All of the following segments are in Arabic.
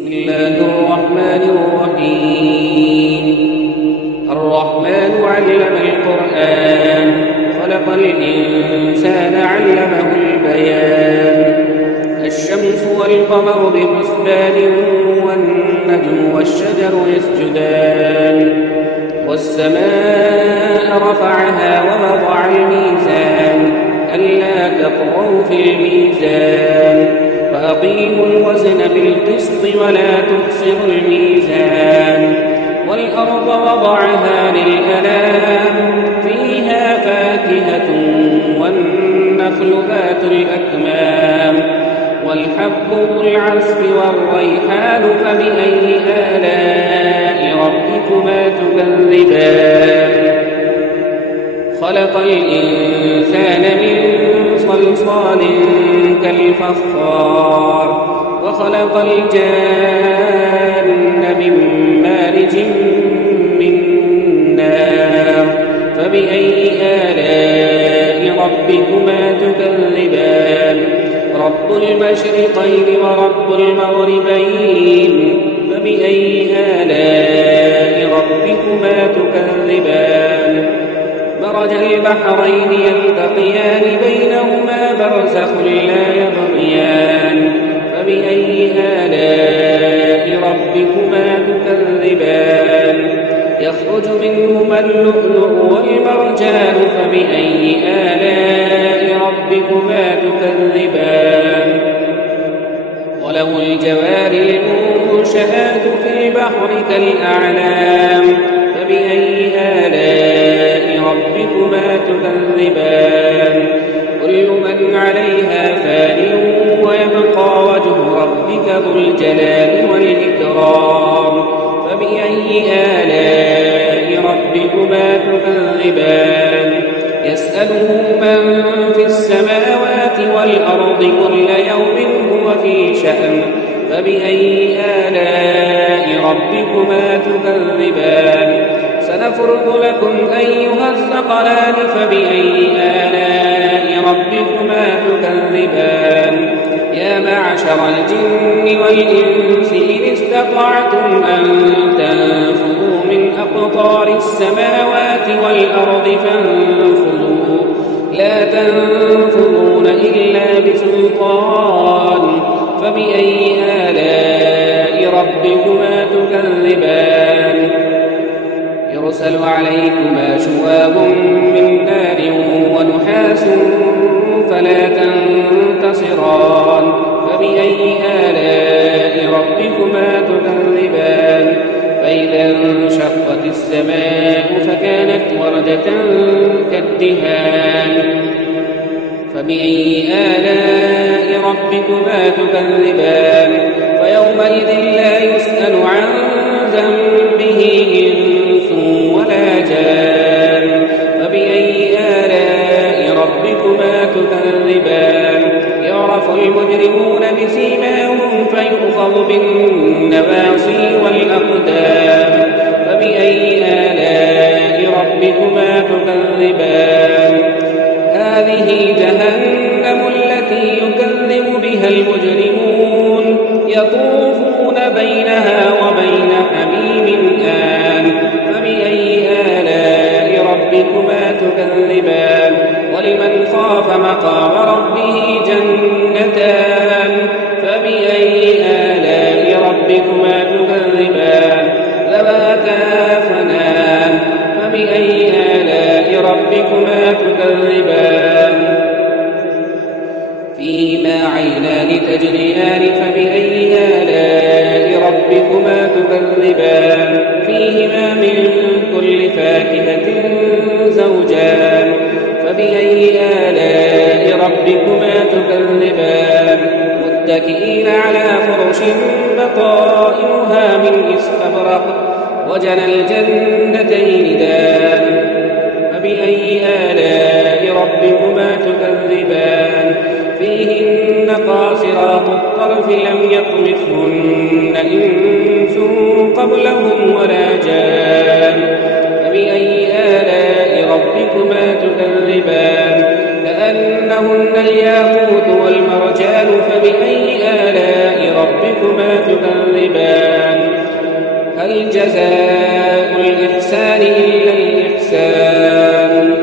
بسم الله الرحمن الرحيم. الرحمن علم القرآن خلق الإنسان علمه البيان. الشمس والقمر بحسبان والنجم والشجر يسجدان. والسماء رفعها ووضع الميزان ألا تطغوا في الميزان وأقيموا الوزن بالقسط ولا تخسروا الميزان. والأرض وضعها للأنام فيها فاكهة والنخل ذات الأكمام والحب ذو العصف والريحان فبأي آلاء ربكما تكذبان. خلق الإنسان من صلصال كالفخار وخلق الجان من مارج من نار فبأي آلاء ربكما تكذبان. رب المشرقين ورب المغربين فبأي آلاء ربكما تكذبان. مرج البحرين يلتقيان بينهما برزخ لا يبغيان فبأي آلاء ربكما تكذبان. يخرج منهما اللؤلؤ والمرجان فبأي آلاء ربكما تكذبان. وله الجوار المنشآت في البحر كالأعلام فبأي آلاء ربكما تكذبان. كل من عليها فان ويبقى وجه ربك ذو الجلال والإكرام فبأي آلاء ربكما تكذبان. يسأله من في السماوات والأرض كل يوم هو في شأن فبأي آلاء ربكما تكذبان. سنفرغ لكم أيها الثقلان فبأي آلاء ربكما تكذبان. يا معشر الجن والإنس إن استطعتم أن تنفذوا من أقطار السماوات والأرض فانفذوا لا تنفذون إلا بسلطان فبأي آلاء ربكما تكذبان. يرسل عليكما شواظ من نار ونحاس فلا تنتصران فبأي آلاء ربكما تكذبان. فإذا انشقت السماء فكانت وردة كالدهان فبأي آلاء ربكما تكذبان. فيومئذ لا يسأل عن ذنبه إنس ولا جان فبأي آلاء ربكما تكذبان. يعرف المجرمون بسيماهم فيؤخذ بالنواصي والأقدام فبأي آلاء ربكما تكذبان. هذه جهنم التي يكذب بها المجرمون يطوفون بينها وبين حميم آن فبأي آلاء ربكما تكذبان. ولمن خاف مقام ربه جنتان فبأي آلاء ربكما تكذبان. ذواتا أفنان فبأي آلاء ربكما تكذبان. فيهما عينان تجريان فبأي آلاء ربكما تكذبان. فيهما من كل فاكهة زوجان فبأي آلاء ربكما تكذبان. متكئين على فرش بطائنها من استبرق وجنى الجنتين دان فبأي آلاء ربكما تكذبان. فيهن قاصرات الطرف لم يطمثهن إنس قبلهم ولا جان فبأي آلاء ربكما تكذبان. كأنهن الياقوت والمرجان فبأي آلاء ربكما ربكما تكذبان هل جزاء الإحسان إلا الإحسان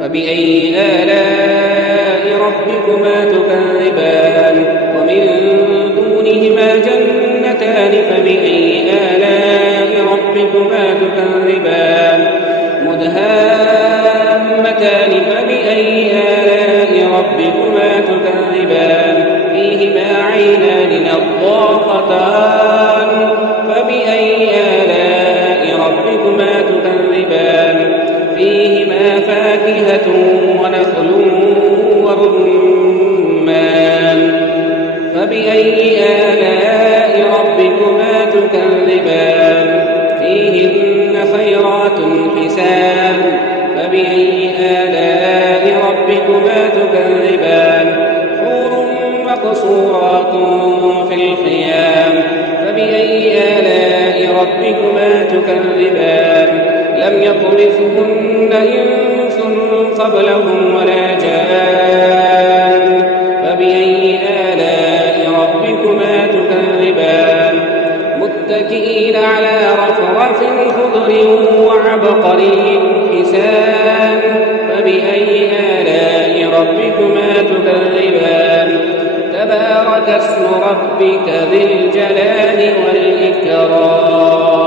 فبأي آلاء ربكما تكذبان ومن دونهما جنتان فبأي آلاء ربكما تكذبان مدهامتان فبأي آلاء ربكما تكذبان فيهما عينان نضاختان فبأي آلاء ربكما تكذبان فيهما فاكهة ونخل ورمان فبأي آلاء ربكما تكذبان فيهن خيرات حسان فبأي آلاء ربكما تكذبان حور مقصورات في الخيام فبأي آلاء ربكما تكذبان لم يطمثهن إنس قبلهم ولا جان فبأي آلاء ربكما تكذبان متكئين على رفرف خضر وعبقري حسان فبأي آلاء ربكما تكذبان تبارك اسم ربك ذي الجلال والإكرام